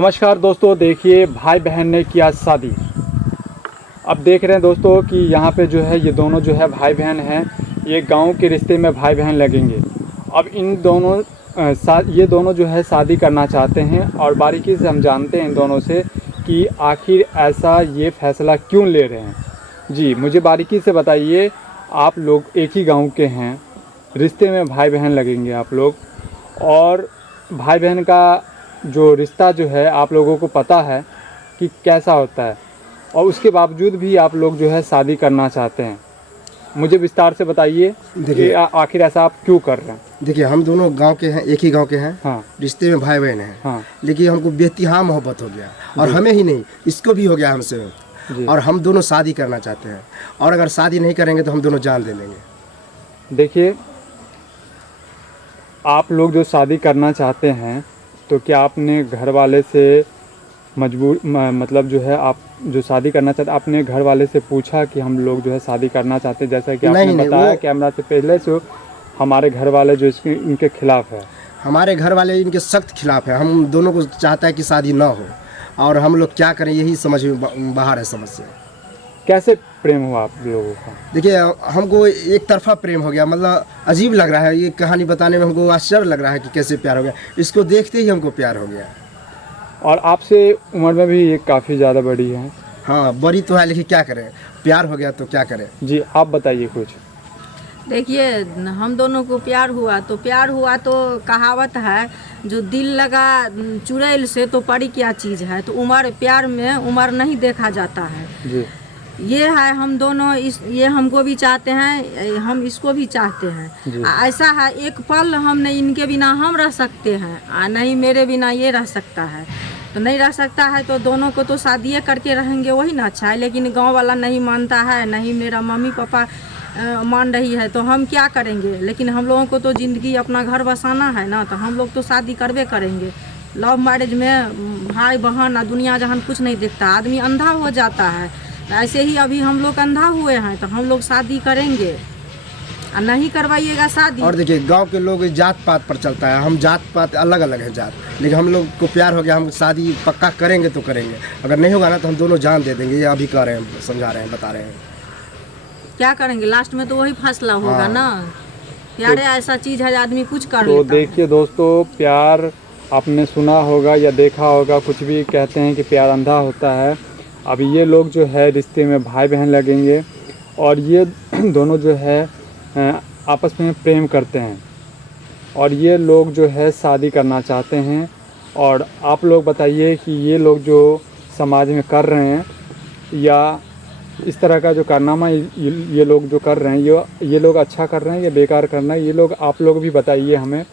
नमस्कार दोस्तों, देखिए भाई बहन ने किया शादी। अब देख रहे हैं दोस्तों कि यहाँ पे जो है ये दोनों जो है भाई बहन हैं, ये गांव के रिश्ते में भाई बहन लगेंगे। अब इन दोनों ये दोनों जो है शादी करना चाहते हैं और बारीकी से हम जानते हैं इन दोनों से कि आखिर ऐसा ये फैसला क्यों ले रहे हैं। जी मुझे बारीकी से बताइए, आप लोग एक ही गाँव के हैं, रिश्ते में भाई बहन लगेंगे आप लोग, और भाई बहन का जो रिश्ता जो है आप लोगों को पता है कि कैसा होता है, और उसके बावजूद भी आप लोग जो है शादी करना चाहते हैं। मुझे विस्तार से बताइए कि आखिर ऐसा आप क्यों कर रहे हैं। देखिए, हम दोनों गांव के हैं, एक ही गांव के हैं। हाँ। रिश्ते में भाई बहन हैं। हाँ। लेकिन हमको बेतिहा मोहब्बत हो गया, और हमें ही नहीं, इसको भी हो गया हमसे, और हम दोनों शादी करना चाहते हैं। और अगर शादी नहीं करेंगे तो हम दोनों जान दे लेंगे। देखिए, आप लोग जो शादी करना चाहते हैं तो क्या आपने घर वाले से मतलब जो है आप जो शादी करना चाहते आपने घर वाले से पूछा कि हम लोग जो है शादी करना चाहते हैं, जैसा कि आपने बताया कैमरा से पहले से हमारे घर वाले जो इनके खिलाफ है। हमारे घर वाले इनके सख्त खिलाफ है। हम दोनों को चाहता है कि शादी ना हो, और हम लोग क्या करें यही समझ में बाहर है समस्या। कैसे प्रेम हुआ आप लोगों का? देखिए, हमको एक तरफा प्रेम हो गया, मतलब अजीब लग रहा है ये कहानी बताने में, हमको आश्चर्य लग रहा है कि कैसे प्यार हो गया। इसको देखते ही हमको प्यार हो गया। और आपसे उम्र में भी ये काफ़ी ज़्यादा बड़ी है। हाँ, बड़ी तो है, लेकिन क्या करें, प्यार हो गया तो क्या करें। जी आप बताइए कुछ। देखिए, हम दोनों को प्यार हुआ तो कहावत है, जो दिल लगा चुड़ैल से तो परी क्या चीज़ है। तो उम्र, प्यार में उम्र नहीं देखा जाता है। जी ये है, हम दोनों ये हमको भी चाहते हैं, हम इसको भी चाहते हैं। ऐसा है, एक पल हमने इनके बिना हम रह सकते हैं, नहीं मेरे बिना ये रह सकता है। तो नहीं रह सकता है तो दोनों को तो शादी करके रहेंगे, वही ना अच्छा है। लेकिन गांव वाला नहीं मानता है, नहीं मेरा मम्मी पापा मान रही है, तो हम क्या करेंगे। लेकिन हम लोगों को तो ज़िंदगी अपना घर बसाना है ना, तो हम लोग तो शादी करवे करेंगे। लव मैरिज में भाई बहन दुनिया जहान कुछ नहीं देखता, आदमी अंधा हो जाता है। ऐसे ही अभी हम लोग अंधा हुए हैं, तो हम लोग शादी करेंगे, और नहीं करवाइएगा शादी। और देखिए, गांव के लोग जात पात पर चलता है, हम जात पात अलग अलग है जात, लेकिन हम लोग को प्यार हो गया, हम शादी पक्का करेंगे तो करेंगे। अगर नहीं होगा ना तो हम दोनों जान दे देंगे। ये अभी कह रहे हैं, समझा रहे हैं, बता रहे हैं। क्या करेंगे, लास्ट में तो वही फैसला होगा ना। प्यार ऐसा चीज़ है, आदमी कुछ कर तो देखिए दोस्तों, प्यार आपने सुना होगा या देखा होगा, कुछ भी कहते हैं कि प्यार अंधा होता है। अब ये लोग जो है रिश्ते में भाई बहन लगेंगे, और ये दोनों जो है आपस में प्रेम करते हैं, और ये लोग जो है शादी करना चाहते हैं। और आप लोग बताइए कि ये लोग जो समाज में कर रहे हैं, या इस तरह का जो कारनामा ये लोग जो कर रहे हैं, ये लोग अच्छा कर रहे हैं या बेकार कर रहे हैं, ये लोग आप लोग भी बताइए हमें।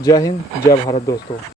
जय हिंद, जय भारत दोस्तों।